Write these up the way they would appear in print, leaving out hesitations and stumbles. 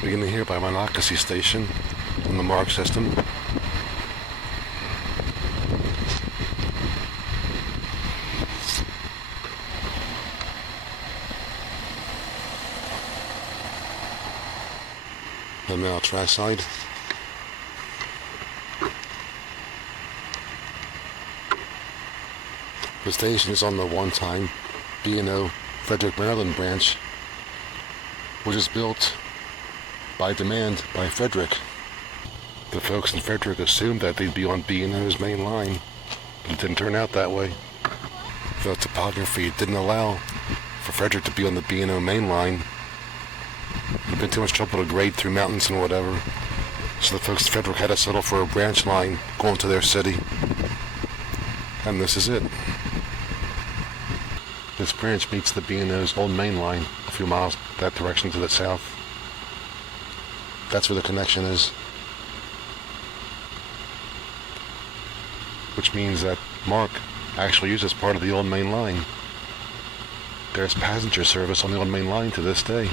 Beginning here by Monocacy Station on the MARC system. And now trackside. The station is on the one-time C&O Frederick Branch, which is built by demand by Frederick. The folks in Frederick assumed that they'd be on B&O's main line, but it didn't turn out that way. The topography didn't allow for Frederick to be on the B&O main line. There'd been too much trouble to grade through mountains and whatever, so the folks in Frederick had to settle for a branch line going to their city. And this is it. This branch meets the B&O's old main line a few miles that direction to the south. That's where the connection is. Which means that MARC actually uses part of the old main line. There's passenger service on the old main line to this day,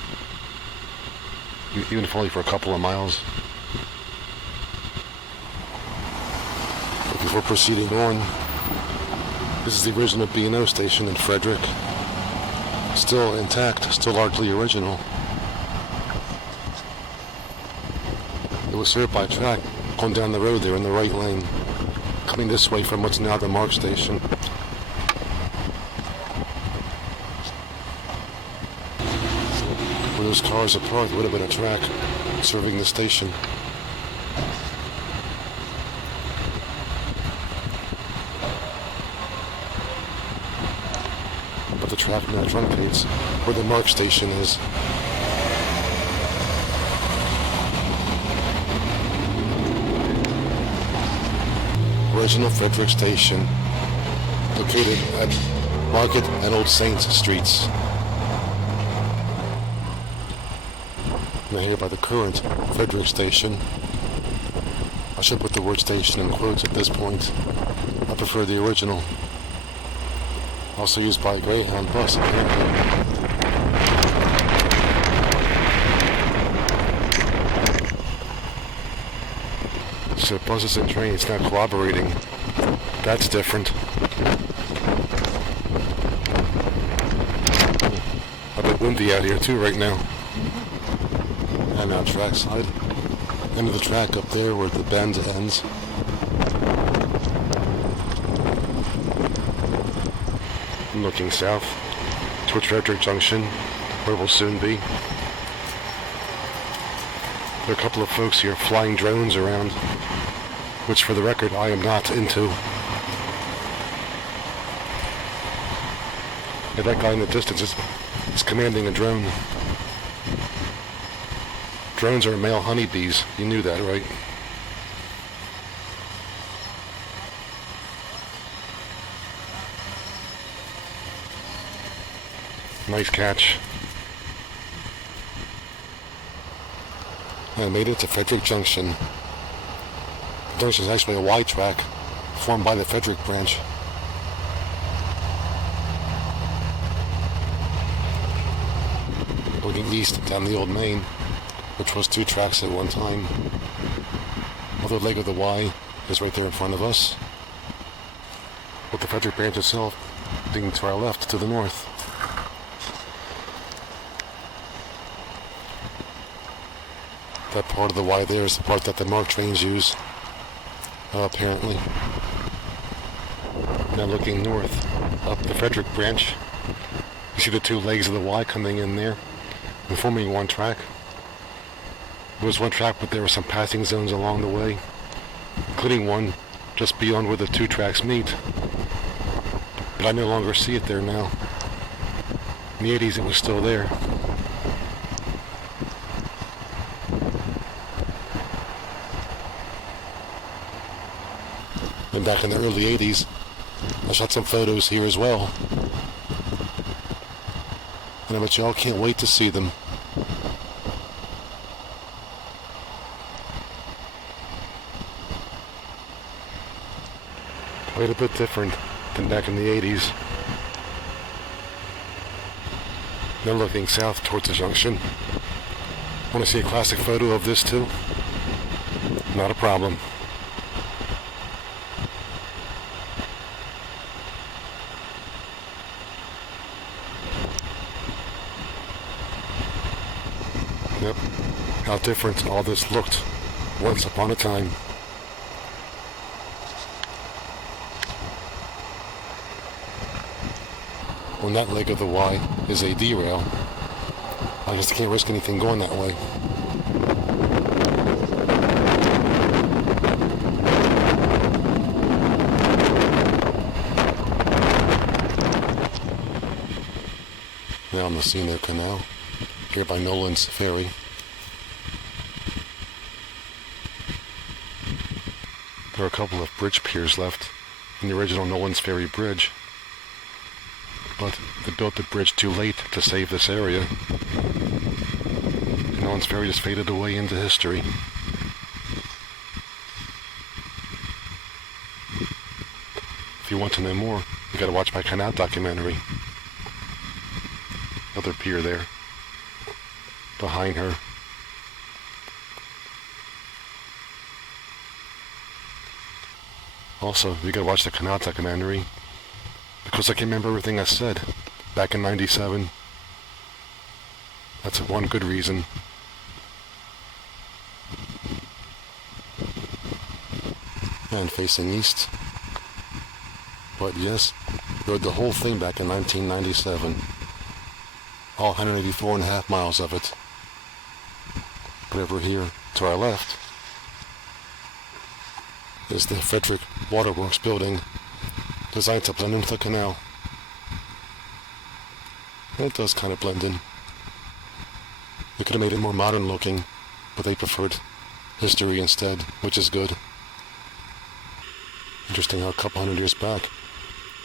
even if only for a couple of miles. But before proceeding on, this is the original B&O station in Frederick. Still intact, still largely original. It was served by a track going down the road there in the right lane, coming this way from what's now the MARC station. Where those cars are parked would have been a track serving the station. But the track now truncates where the MARC station is. Original Frederick Station, located at Market and Old Saints Streets. Now here by the current Frederick Station. I should put the word station in quotes at this point. I prefer the original. Also used by a Greyhound bus apparently. So buses and trains not cooperating. That's different. A bit windy out here too right now. And now trackside. End of the track up there where the bend ends. I'm looking south towards Frederick Junction, where we'll soon be. There are a couple of folks here flying drones around, which for the record I am not into. Yeah, that guy in the distance is commanding a drone. Drones are male honeybees. You knew that, right? Nice catch. I made it to Frederick Junction. The junction is actually a Y track formed by the Frederick Branch. Looking east down the old main, which was 2 tracks at one time. Other leg of the Y is right there in front of us, with the Frederick Branch itself being to our left to the north. That part of the Y there is the part that the MARC trains use, apparently. Now looking north, up the Frederick Branch, you see the 2 legs of the Y coming in there and forming one track. There was one track, but there were some passing zones along the way, including one just beyond where the 2 tracks meet. But I no longer see it there now. In the 80s it was still there. And back in the early 80s, I shot some photos here as well. And I bet y'all can't wait to see them. Quite a bit different than back in the 80s. Now looking south towards the junction. Want to see a classic photo of this too? Not a problem. Yep, how different all this looked once upon a time. When that leg of the Y is a derail, I just can't risk anything going that way. Now on the C&O Canal, here by Nolands Ferry. There are a couple of bridge piers left in the original Nolands Ferry bridge, but they built the bridge too late to save this area. Nolands Ferry just faded away into history. If you want to know more, you gotta watch my canal documentary. Another pier there, behind her. Also, you gotta watch the canal documentary, because I can remember everything I said back in '97. That's one good reason. And facing east. But yes, rode the whole thing back in 1997. All 184.5 miles of it. But over here, to our left, is the Frederick Waterworks building, designed to blend into the canal. And it does kind of blend in. They could have made it more modern looking, but they preferred history instead, which is good. Interesting how a couple hundred years back,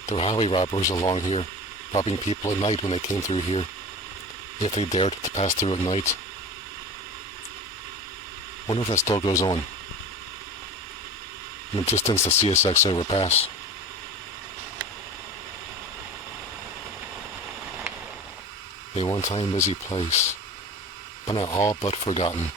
there were highway robbers along here, robbing people at night when they came through here, if they dared to pass through at night. Wonder if that still goes on. In the distance, the CSX overpass. A one-time busy place, but not all but forgotten.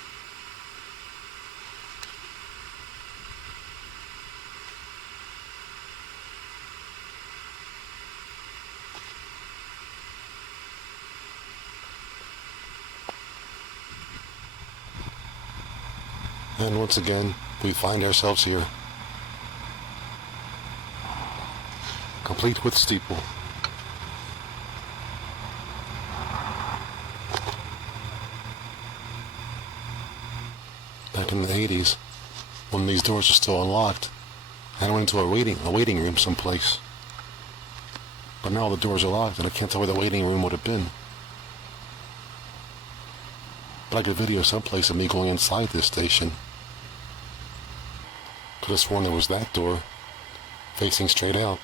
And once again, we find ourselves here, complete with steeple. Back in the 80s, when these doors were still unlocked, I went into a waiting room someplace. But now the doors are locked, and I can't tell where the waiting room would have been. But I could video someplace of me going inside this station. Could have sworn there was that door, facing straight out.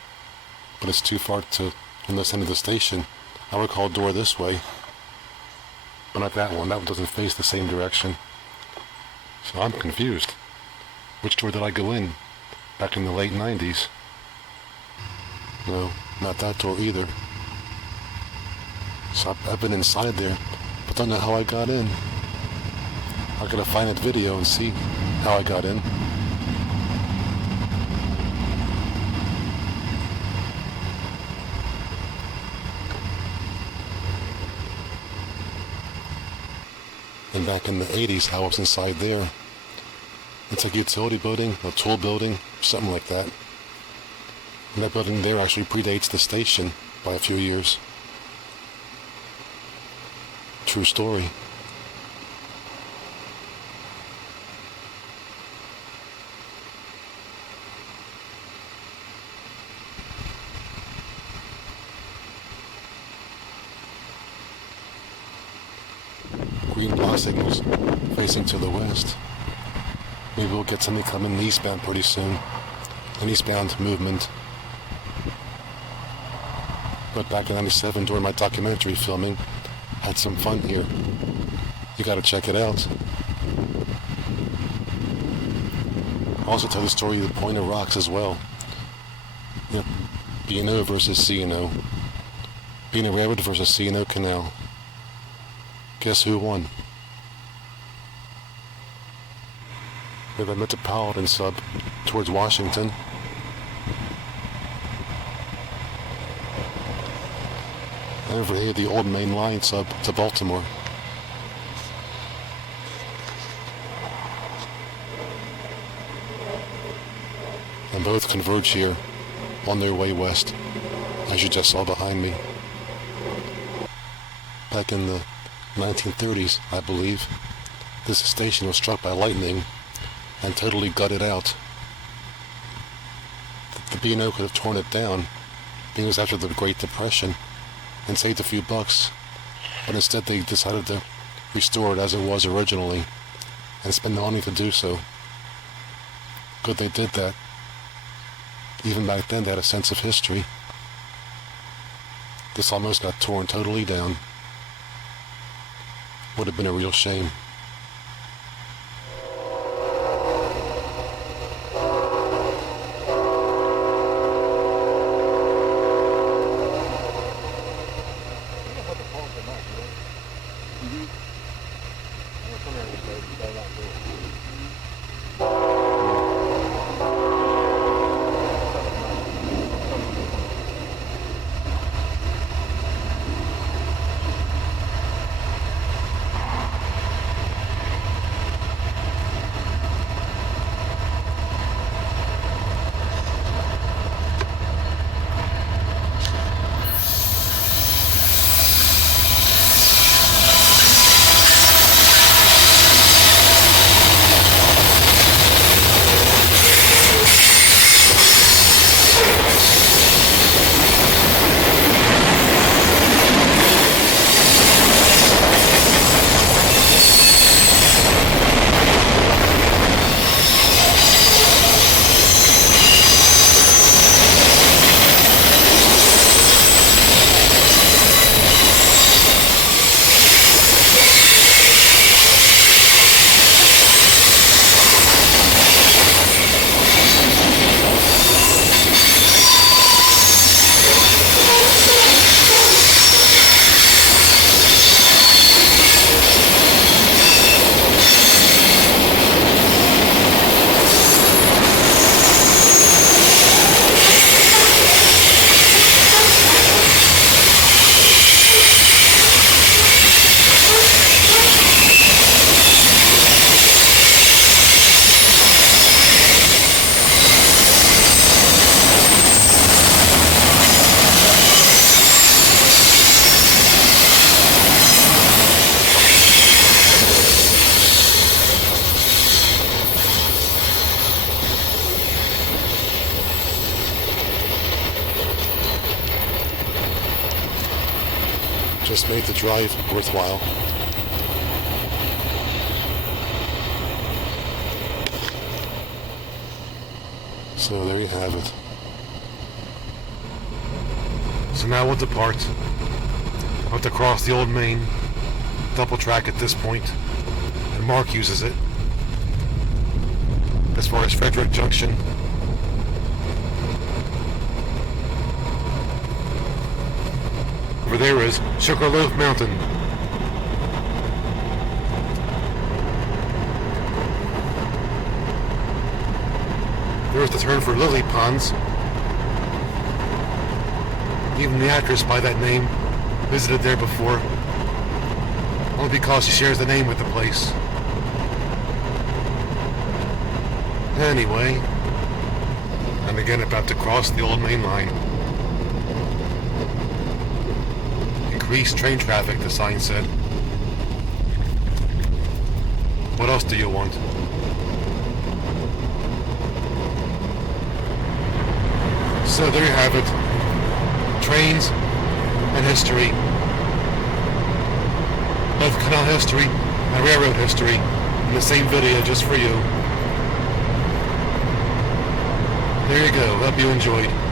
But it's too far to, on this end of the station. I would call door this way. But not that one. That one doesn't face the same direction. So I'm confused. Which door did I go in? Back in the late 90s. No, not that door either. So I've been inside there, but don't know how I got in. I gotta find that video and see how I got in. And back in the 80s, I was inside there. It's like a utility building, a tool building, something like that. And that building there actually predates the station by a few years. True story. Green block signals facing to the west. Maybe we'll get something coming eastbound pretty soon. An eastbound movement. But back in '97 during my documentary filming, I had some fun here. You gotta check it out. I'll also tell the story of the Point of Rocks as well. Yep, B&O versus C&O. Being a railroad versus C&O Canal. Guess who won? near the Metropolitan sub towards Washington. And over here, the old main line sub to Baltimore. And both converge here on their way west, as you just saw behind me. Back in the 1930s, I believe, this station was struck by lightning and totally gutted out. The B&O could have torn it down, being it was after the Great Depression, and saved a few bucks, but instead they decided to restore it as it was originally and spend the money to do so. Good they did that. Even back then they had a sense of history. This almost got torn totally down. Would have been a real shame. Just made the drive worthwhile. So there you have it. So now we'll depart. I'll have to cross the old main, double track at this point, and MARC uses it. As far as Frederick Junction. Over there is Sugarloaf Mountain. There's the turn for Lily Ponds. Even the actress by that name visited there before, only because she shares the name with the place. Anyway, I'm again about to cross the old main line. Increased train traffic, the sign said. What else do you want? So there you have it. Trains and history. Both canal history and railroad history in the same video just for you. There you go. Hope you enjoyed.